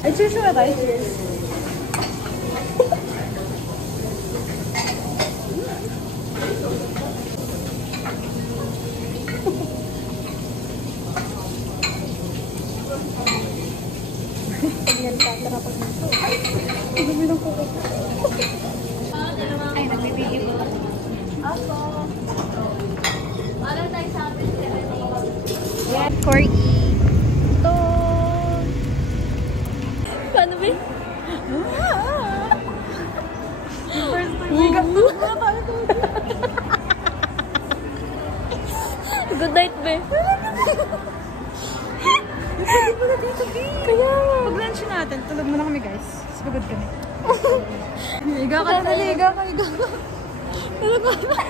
Ay, cheers na tayo. Cheers. Ay, nagbibigay mo. Ako. Ano tayo sa atin? Yes, corgi. Ito. Paano ba? First time we got to good night, be. Kaya pag-lunch natin, tulog muna kami guys. Mas pagod kami. Liga ka na, liga ka. Tulog ka ba?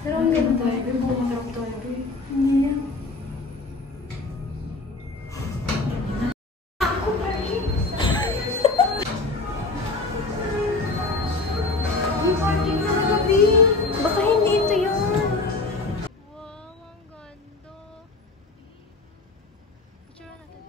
Pero ang ganda tayo, pero masarap tayo. Hindi yan. Ako pa rin. Yung parking na gabi. Baka hindi ito yun. Wow, ang ganda. Picture natin.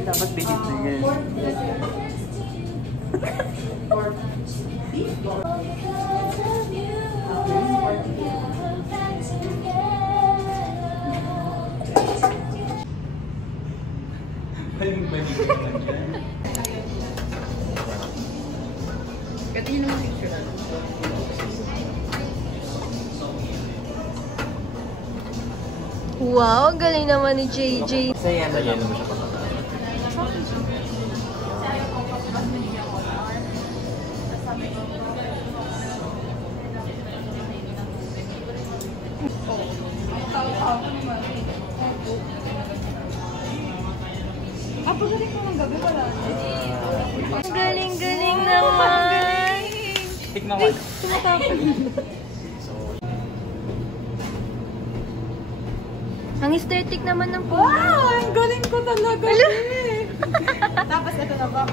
Dapat bigit na yan. Baling-baling ka lang dyan. Katingin naman picture. Wow, galing naman ni JJ. Saya na yan mo siya pa. Pagaling ko ng gabi wala. Galing-galing naman. Tignan ko. Tumatapon. Ang aesthetic naman ng puno. Wow, ang galing ko talaga. Tapos ito na ba?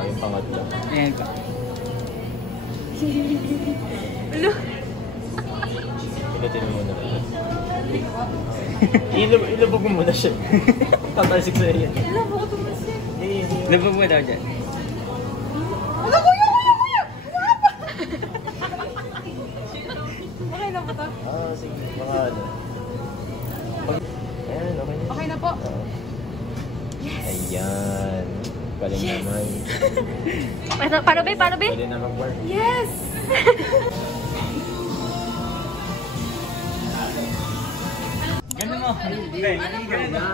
Yung pangatlo. Ayan ka. Hello. Pinatin mo muna. Ilubog mo muna siya. Tatalsik sa'yo yan. Ilabog ko tumasik. Ilubog mo daw dyan. Ano, kuya! Kuya! to? Sige. Mga ano. Ayan, okay na. Okay na po. Ayan. Galing naman. Paano ba? Paano ba? Pwede na mag-work. Yes! Ganun mo. Ganyan. Ang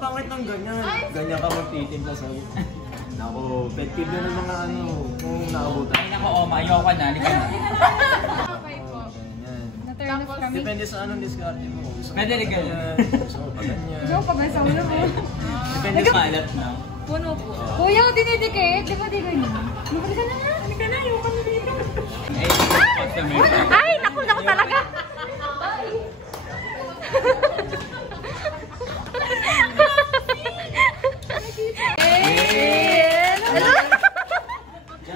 pangit ng ganyan. Ganyan ka magtitimpla sa... Naku, pet peeve na ng mga ano, kung naabutan. Ay, nako, Oma, ayoko na. Halika na. Okay po. Ganyan. Na-turn off kami. Depende sa anong diskarte mo. Gusto mo Pwede pa rin ganyan. ganyan. Gusto mo pa ganyan. Diyo, pag nasa ulo mo. Depende sa alat na. Puno po. Kuya, dinidikit. Di ba di ganyan? Halika na nga. Halika na. Ayoko na dito. Ay, customer. Ay, naku talaga. Kaya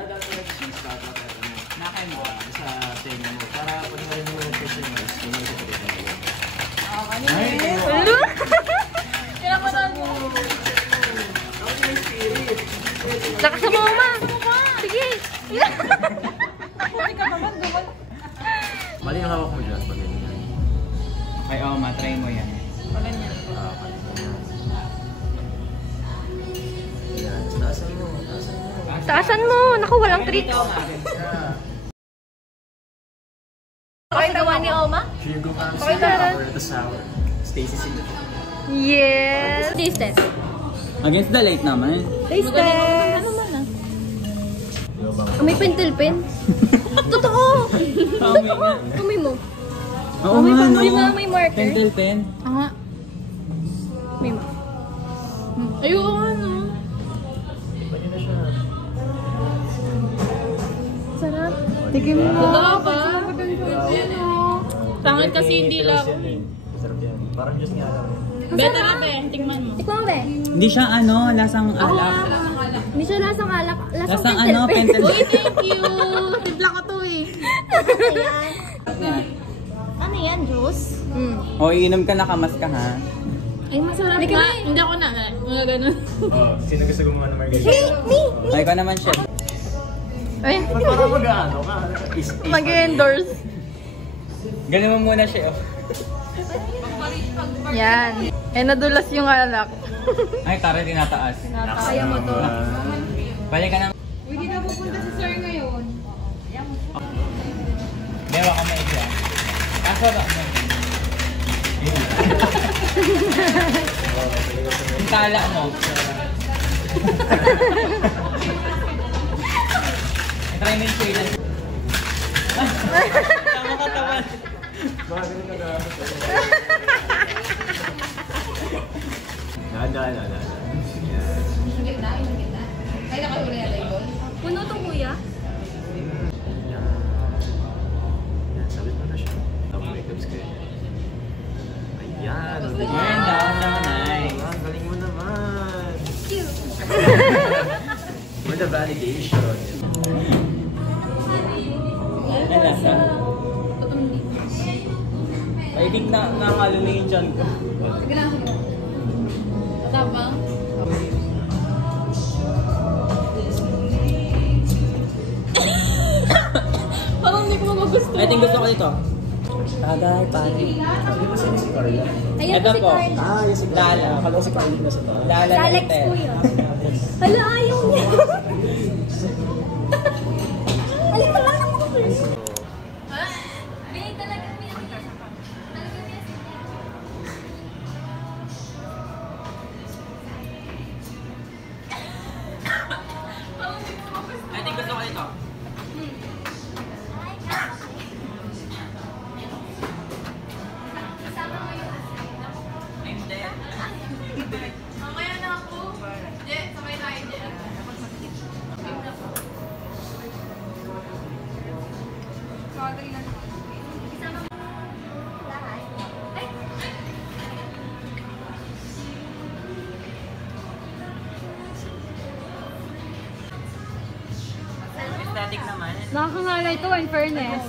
dapat nag-cheese dapat Nakay mo. sa tenga mo. Para pag narin mo yung question mo, hindi mo ito pwede. Hello? Lakas mo, Oma. Sige. Hindi ka naman doon. Mali yung hawak mo dyan pag ganyan. Ay, Oma, try mo yan. Wala niya. Mali yan. Ayan, taasan mo. Taasan mo. Naku, walang tricks. Okay, gawa ni Oma? Trigo Pam Okay, tara. Sour the sour. Stacy Sinda. Yes. Taste test. Against the light naman. Taste test. Ano man ah? May pentel pen. Totoo. Kami nga. Kamay mo. Oo nga, no? Di ba may marker? Pentel pen. Nga. May mo. Ayoko nga, no? Pwede na siya. Sarap. Tigim mo. Totoo ba? Pangit kasi hindi lang. Sarap yan. Parang Diyos nga lang. Better na be. Tingnan mo. Tikman mo ba? Hindi siya ano, lasang alak. Hindi siya lasang alak. Lasang Lasang pentel ano, pen. pentel Uy, pen. thank you. Timpla ko to eh. Ano yan, juice? O, iinom ka, nakamas ka, ha? Ay, masarap nga. Hindi ako na. Mga ganun. Oh, sino gusto gumawa ng margarita? Ay, ikaw naman, chef. Ay, Parang mag-ano ka. mag-endorse. Galing mo muna, chef. Yan. Eh, nadulas yung alak. Ay, tara, tinataas. Kaya mo to. Balik ka nang... Uy, di na pupunta si sir ngayon. Dewa ka maigi, ah. Kaso ba? Yung tala mo. Try mo yung shade. Tama katawan. Magaling ka na. Nada. Puno to, kuya? Yan, sabit mo na siya. Tapos makeups kayo. Ayan. Ayan, down, nice. Ang galing mo naman. For the validation. Ay, lasa. I think nakakalo na yung dyan ko. Tabang. Parang hindi ko magugusto. I think gusto ko ito. Tagay, pare. Sabi mo si Carla? Ayan Ito si po. Carla. Yes, si Carla. Lala. Akala ko si Carla na sa taas. Lala Sa Alex Hotel. po yun. Hala, ayaw niya. Alin na lang ako first. I think gusto ko ito. Mamaya na ako. Je, sabay tayo, Je. Sorry na. Aesthetic naman. Nakakangalay to in fairness.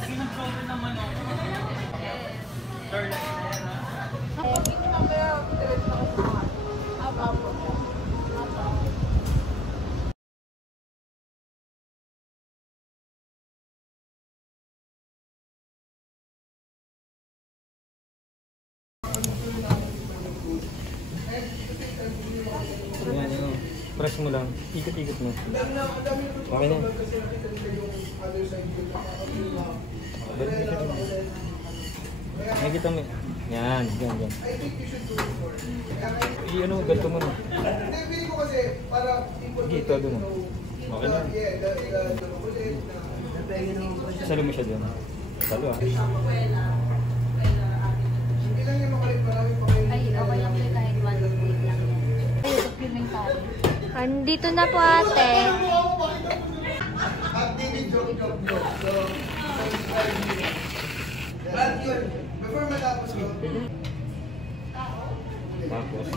Press mo lang. Ikot-ikot mo. Okay na. Balik mo siya rin. Nakikita mo. Yan, yan. Ano, ganito mo na. Dito, doon. Okay na. Salo mo siya doon. Salo ah. Ay, okay lang yun kahit 1 week lang yan. Andito na po ate. Before matapos ko. Tapos.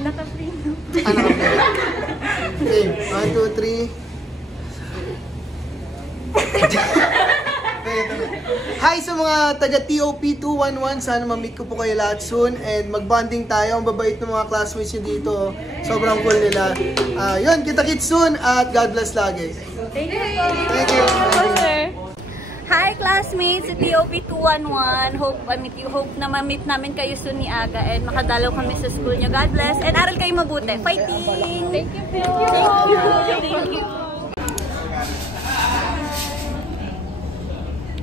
Naka-print. Okay, 1, 2, 3. Hi sa mga taga TOP 211, sana ma-meet ko po kayo lahat soon and mag-bonding tayo. Ang babait ng mga classmates nyo dito, sobrang cool nila. Yun, kita-kits soon at God bless lagi. Thank you. Thank you. Hi classmates, si TOP 211. Hope na ma-meet namin kayo soon ni Aga and makadalaw kami sa school nyo. God bless and aral kayo mabuti. Fighting! Thank you. Thank you.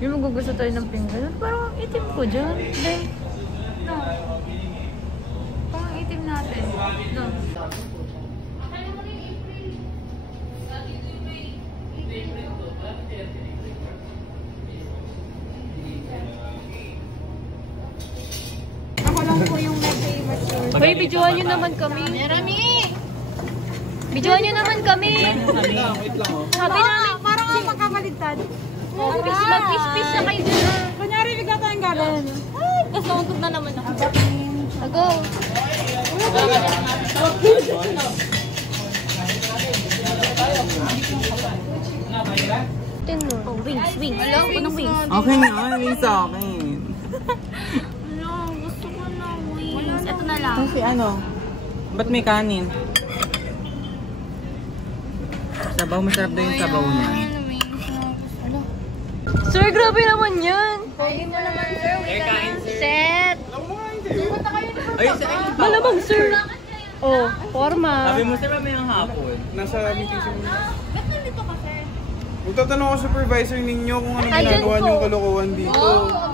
Yung magugusto tayo ng pinggan. Parang ang itim ko dyan. Then, no. Parang ang itim natin. No. Ako lang po yung may favorite source. Hoy, videoan nyo naman kami. Videoan nyo naman kami. Sabi namin, Parang ang magkakaligtad. mag-fish na kayo dyan. Kunyari, bigla tayong gagawin. Ay, kasungtog na naman ako. Go. Oh, wings. Alam ko ng wings. Okay na, wings sa akin. Gusto ko na wings. Ito na lang. Kasi ano? Ba't may kanin? Sabaw, masarap daw yung sabaw niya. Sir, grabe naman yan. Pwede mo naman, sir. Wait na. Set. Ay, sa akin. Malamang, sir. Oh, forma. Sabi mo, sir, may ang hapon. Nasa meeting siya. Ba't nandito ka, sir? Magtatanong ako sa supervisor ninyo kung ano Ayun ginagawa po. niyong kalokohan dito.